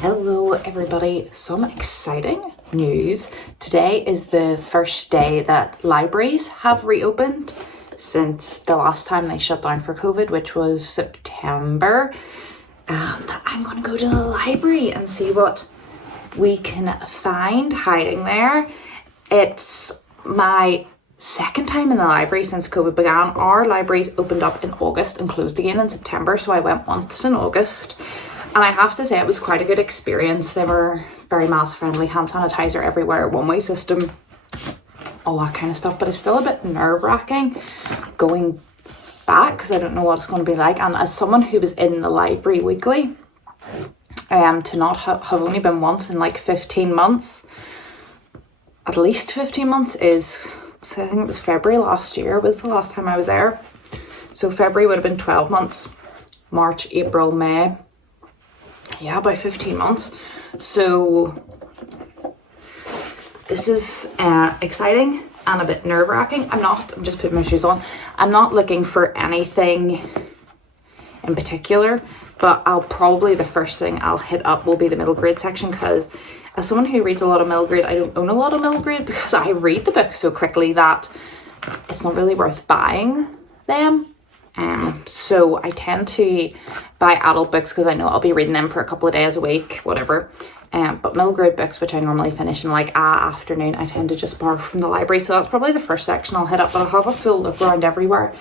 Hello everybody, some exciting news. Today is the first day that libraries have reopened since the last time they shut down for COVID, which was September. And I'm going to go to the library and see what we can find hiding there. It's my second time in the library since COVID began. Our libraries opened up in August and closed again in September, so I went once in August. And I have to say it was quite a good experience. They were very mask friendly, hand sanitizer everywhere, one-way system, all that kind of stuff. But it's still a bit nerve-wracking going back because I don't know what it's going to be like. And as someone who was in the library weekly, to not have only been once in like 15 months, at least 15 months is, so I think it was February last year was the last time I was there. So February would have been 12 months, March, April, May. Yeah, about 15 months. So this is exciting and a bit nerve-wracking. I'm just putting my shoes on. I'm not looking for anything in particular, but the first thing I'll hit up will be the middle grade section, because as someone who reads a lot of middle grade, I don't own a lot of middle grade because I read the books so quickly that it's not really worth buying them. So I tend to buy adult books because I know I'll be reading them for a couple of days a week, whatever. But middle grade books, which I normally finish in like afternoon, I tend to just borrow from the library. So that's probably the first section I'll hit up, but I'll have a full look around everywhere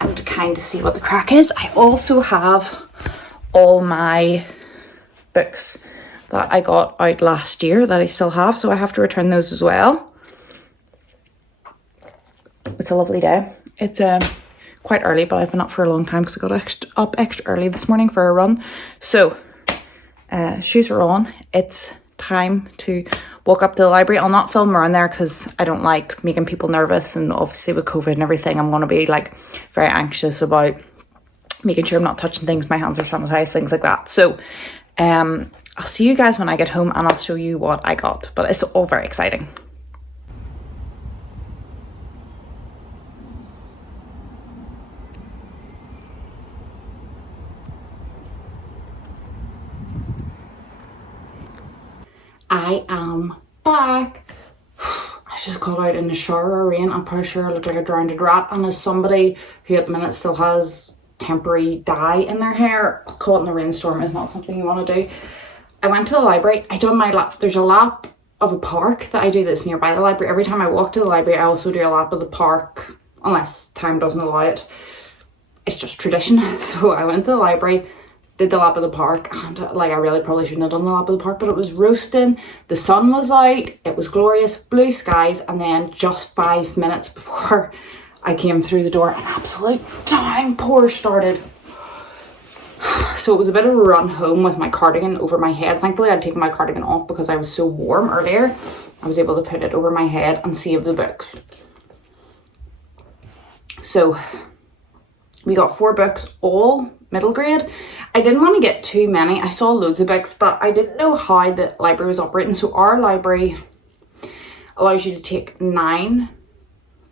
and kind of see what the crack is. I also have all my books that I got out last year that I still have, so I have to return those as well. It's a lovely day. It's quite early, but I've been up for a long time because I got up extra early this morning for a run. So shoes are on. It's time to walk up to the library. I'll not film around there because I don't like making people nervous, and obviously with COVID and everything I'm going to be like very anxious about making sure I'm not touching things, my hands are sanitized, things like that. So I'll see you guys when I get home and I'll show you what I got, but it's all very exciting. I am back. I just got out in the shower of rain. I'm pretty sure I looked like a drowned rat. And as somebody who at the minute still has temporary dye in their hair, caught in a rainstorm is not something you want to do. I went to the library. I done my lap. There's a lap of a park that I do that's nearby the library. Every time I walk to the library, I also do a lap of the park, unless time doesn't allow it. It's just tradition. So I went to the library, did the lap of the park, and I really probably shouldn't have done the lap of the park, but it was roasting, the sun was out, it was glorious, blue skies, and then just 5 minutes before I came through the door, an absolute downpour started. So it was a bit of a run home with my cardigan over my head. Thankfully I'd taken my cardigan off because I was so warm earlier. I was able to put it over my head and save the books. So we got 4 books, all middle grade. I didn't want to get too many. I saw loads of books, but I didn't know how the library was operating. So our library allows you to take 9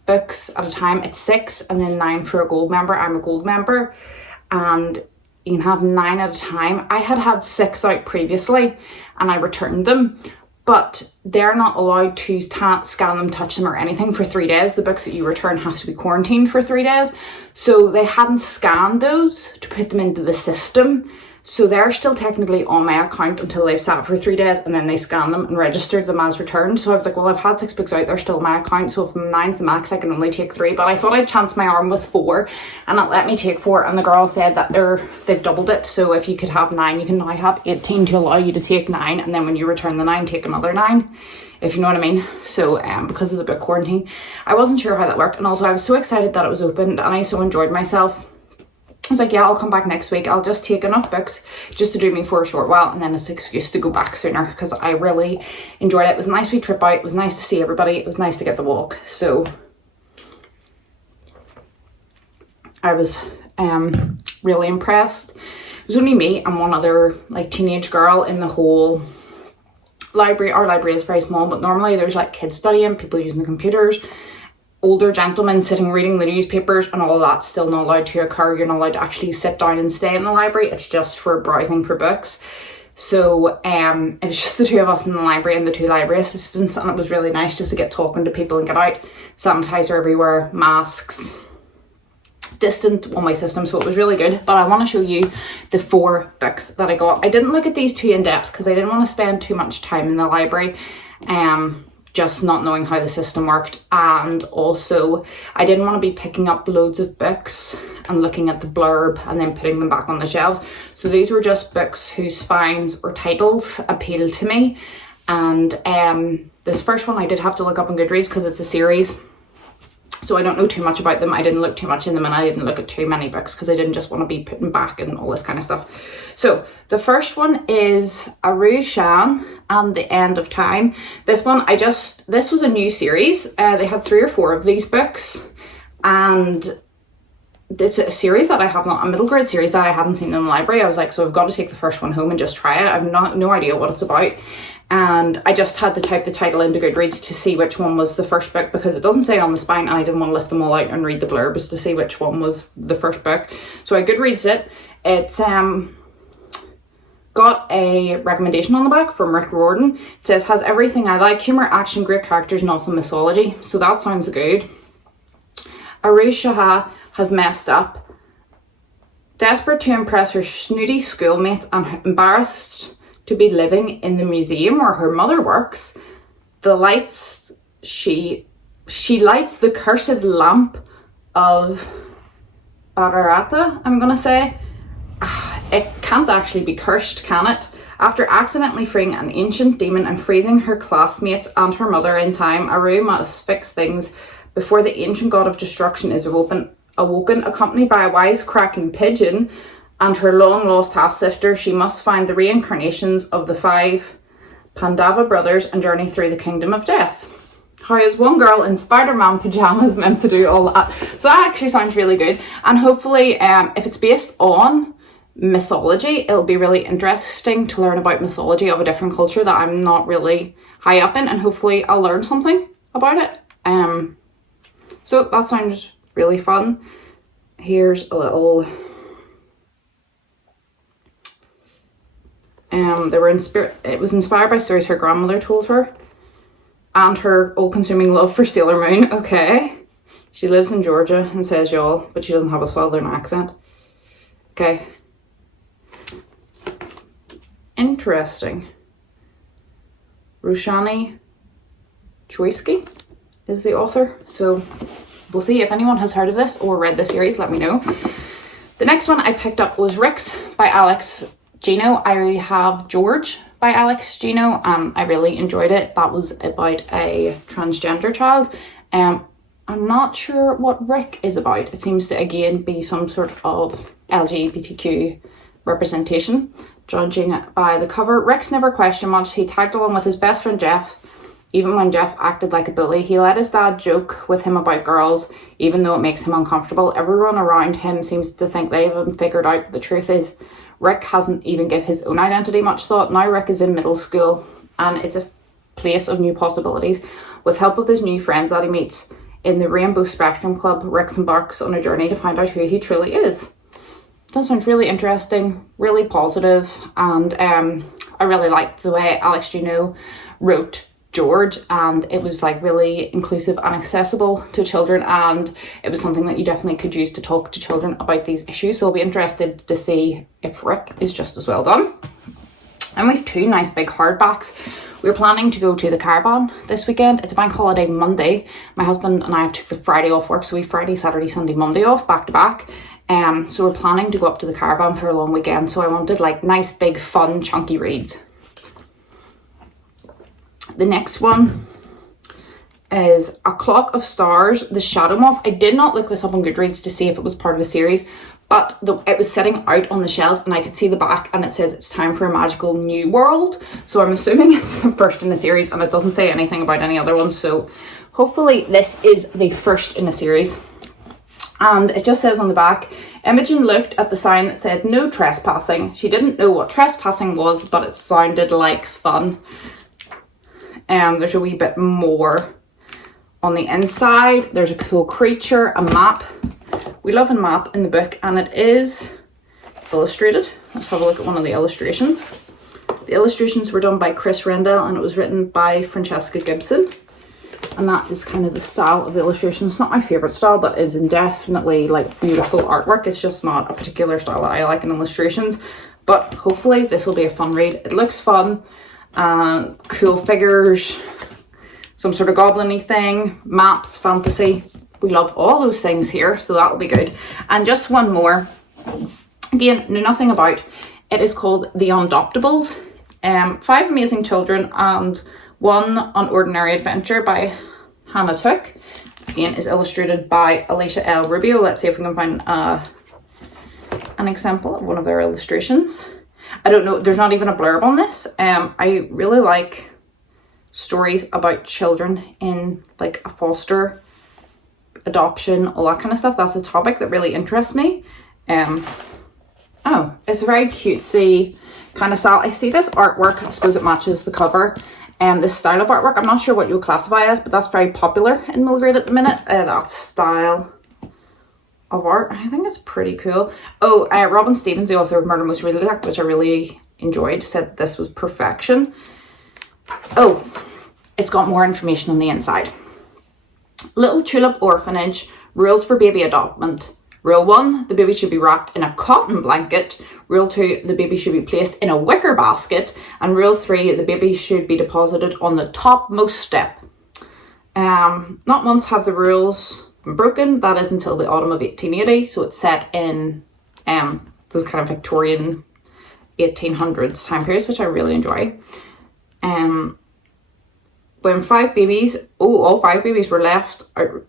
books at a time. It's 6 and then 9 for a gold member. I'm a gold member, and you can have 9 at a time. I had 6 out previously and I returned them, but they're not allowed to scan them, touch them or anything for 3 days. The books that you return have to be quarantined for 3 days. So they hadn't scanned those to put them into the system. So they're still technically on my account until they've sat for 3 days, and then they scan them and registered them as returned. So I was like, well, I've had 6 books out, they're still on my account. So if 9's the max, I can only take 3. But I thought I'd chance my arm with 4 and it let me take 4. And the girl said that they've doubled it. So if you could have 9, you can now have 18 to allow you to take 9. And then when you return the 9, take another 9. If you know what I mean. So because of the book quarantine, I wasn't sure how that worked. And also I was so excited that it was opened and I so enjoyed myself. I was like, yeah, I'll come back next week. I'll just take enough books just to do me for a short while, and then it's an excuse to go back sooner because I really enjoyed it. It was a nice wee trip out. It was nice to see everybody. It was nice to get the walk. So I was really impressed. It was only me and one other like teenage girl in the whole library. Our library is very small, but normally there's like kids studying, people using the computers, older gentlemen sitting reading the newspapers, and all that's still not allowed to occur. You're not allowed to actually sit down and stay in the library. It's just for browsing for books. So it was just the two of us in the library and the two library assistants, and it was really nice just to get talking to people and get out. Sanitizer everywhere, masks, distant one-way system, so it was really good. But I want to show you the 4 books that I got. I didn't look at these too in depth because I didn't want to spend too much time in the library, just not knowing how the system worked, and also I didn't want to be picking up loads of books and looking at the blurb and then putting them back on the shelves. So these were just books whose spines or titles appealed to me, and this first one I did have to look up on Goodreads because it's a series, so I don't know too much about them. I didn't look too much in them, and I didn't look at too many books because I didn't just want to be putting back and all this kind of stuff. So the first one is Arushan and the End of Time. This one, this was a new series. They had 3 or 4 of these books, and it's a series that I have not, a middle grade series that I hadn't seen in the library. I was like, so I've got to take the first one home and just try it. I've no idea what it's about. And I just had to type the title into Goodreads to see which one was the first book, because it doesn't say on the spine, and I didn't want to lift them all out and read the blurbs to see which one was the first book. So I Goodreads it. It's got a recommendation on the back from Rick Riordan. It says, has everything I like: humor, action, great characters, nothing mythology. So that sounds good. Arusha has messed up. Desperate to impress her snooty schoolmates and embarrassed to be living in the museum where her mother works, she lights the cursed lamp of Ararata, I'm gonna say. It can't actually be cursed, can it? After accidentally freeing an ancient demon and freezing her classmates and her mother in time, Aru must fix things before the ancient god of destruction is awoken, accompanied by a wisecracking pigeon and her long-lost half-sifter. She must find the reincarnations of the 5 Pandava brothers and journey through the kingdom of death. How is one girl in Spider-Man pajamas meant to do all that? So that actually sounds really good. And hopefully, if it's based on mythology, it'll be really interesting to learn about mythology of a different culture that I'm not really high up in, and hopefully I'll learn something about it. So that sounds really fun. Here's a little... it was inspired by stories her grandmother told her and her all-consuming love for Sailor Moon. Okay. She lives in Georgia and says y'all, but she doesn't have a southern accent. Okay. Interesting. Rushani Choisky is the author, so we'll see. If anyone has heard of this or read the series, let me know. The next one I picked up was Ricks by Alex Gino. I have George by Alex Gino, and I really enjoyed it. That was about a transgender child. I'm not sure what Rick is about. It seems to again be some sort of LGBTQ representation. Judging by the cover, Rick's never questioned much. He tagged along with his best friend Jeff. Even when Jeff acted like a bully, he let his dad joke with him about girls, even though it makes him uncomfortable. Everyone around him seems to think they haven't figured out, but the truth is, Rick hasn't even given his own identity much thought. Now Rick is in middle school, and it's a place of new possibilities. With help of his new friends that he meets in the Rainbow Spectrum Club, Rick embarks on a journey to find out who he truly is. That sounds really interesting, really positive, and I really liked the way Alex Gino wrote George, and it was like really inclusive and accessible to children, and it was something that you definitely could use to talk to children about these issues. So I'll be interested to see if Rick is just as well done. And we've 2 nice big hardbacks. We're planning to go to the Caravan this weekend. It's a bank holiday Monday. My husband and I have took the Friday off work, so we Friday, Saturday, Sunday, Monday off back to back. So we're planning to go up to the Caravan for a long weekend, so I wanted like nice big fun chunky reads. The next one is A Clock of Stars, The Shadow Moth. I did not look this up on Goodreads to see if it was part of a series, but it was sitting out on the shelves and I could see the back, and it says it's time for a magical new world. So I'm assuming it's the first in a series, and it doesn't say anything about any other ones. So hopefully this is the first in a series. And it just says on the back, Imogen looked at the sign that said no trespassing. She didn't know what trespassing was, but it sounded like fun. There's a wee bit more on the inside. There's a cool creature, a map. We love a map in the book, and it is illustrated. Let's have a look at one of the illustrations. The illustrations were done by Chris Rendell and it was written by Francesca Gibson. And that is kind of the style of the illustration. It's not my favourite style, but is definitely like beautiful artwork. It's just not a particular style that I like in illustrations. But hopefully this will be a fun read. It looks fun. Cool figures. Some sort of goblin-y thing. Maps, fantasy. We love all those things here, so that'll be good. And just one more. Again, know nothing about. It is called The Unadoptables. 5 amazing children and one unordinary adventure by Hannah Took. This again is illustrated by Alicia L. Rubio. Let's see if we can find an example of one of their illustrations. I don't know, there's not even a blurb on this. I really like stories about children in like a foster, adoption, all that kind of stuff. That's a topic that really interests me. Oh, it's a very cutesy kind of style. I see this artwork, I suppose it matches the cover. This style of artwork, I'm not sure what you'll classify as, but that's very popular in middle grade at the minute. That style of art, I think it's pretty cool. Oh, Robin Stevens, the author of Murder Most Rarely Act, which I really enjoyed, said this was perfection. Oh, it's got more information on the inside. Little Tulip Orphanage, rules for baby adoptment. Rule 1, the baby should be wrapped in a cotton blanket. Rule 2, the baby should be placed in a wicker basket. And Rule 3, the baby should be deposited on the topmost step. Not once have the rules been broken. That is until the autumn of 1880. So it's set in those kind of Victorian 1800s time periods, which I really enjoy. When all 5 babies were left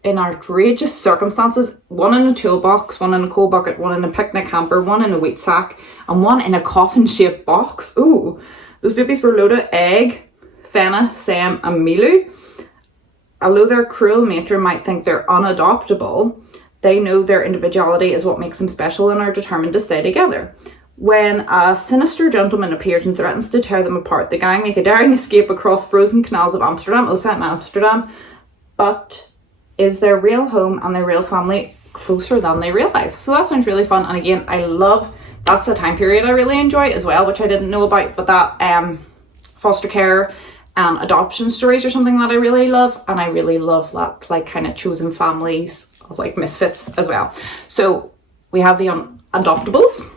in outrageous circumstances, one in a toolbox, one in a coal bucket, one in a picnic hamper, one in a wheat sack, and one in a coffin-shaped box. Ooh, those babies were Loda, Egg, Fenna, Sam, and Milu. Although their cruel matron might think they're unadoptable, they know their individuality is what makes them special and are determined to stay together. When a sinister gentleman appears and threatens to tear them apart, the gang make a daring escape across frozen canals of Amsterdam, set in Amsterdam. But is their real home and their real family closer than they realise? So that sounds really fun. And again, that's a time period I really enjoy as well, which I didn't know about, but that foster care and adoption stories are something that I really love. And I really love that like kind of chosen families of like misfits as well. So we have the Unadoptables.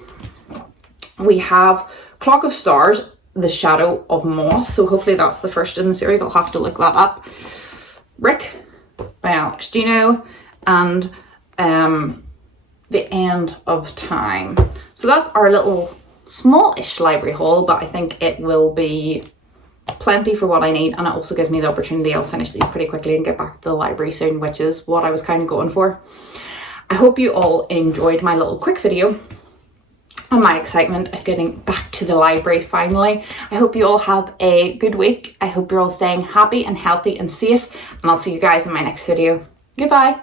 We have Clock of Stars, The Shadow of Moss. So hopefully that's the first in the series. I'll have to look that up. Rick by Alex Gino. And The End of Time. So that's our little small-ish library haul, but I think it will be plenty for what I need. And it also gives me the opportunity, I'll finish these pretty quickly and get back to the library soon, which is what I was kind of going for. I hope you all enjoyed my little quick video and my excitement at getting back to the library finally. I hope you all have a good week. I hope you're all staying happy and healthy and safe, and I'll see you guys in my next video. Goodbye.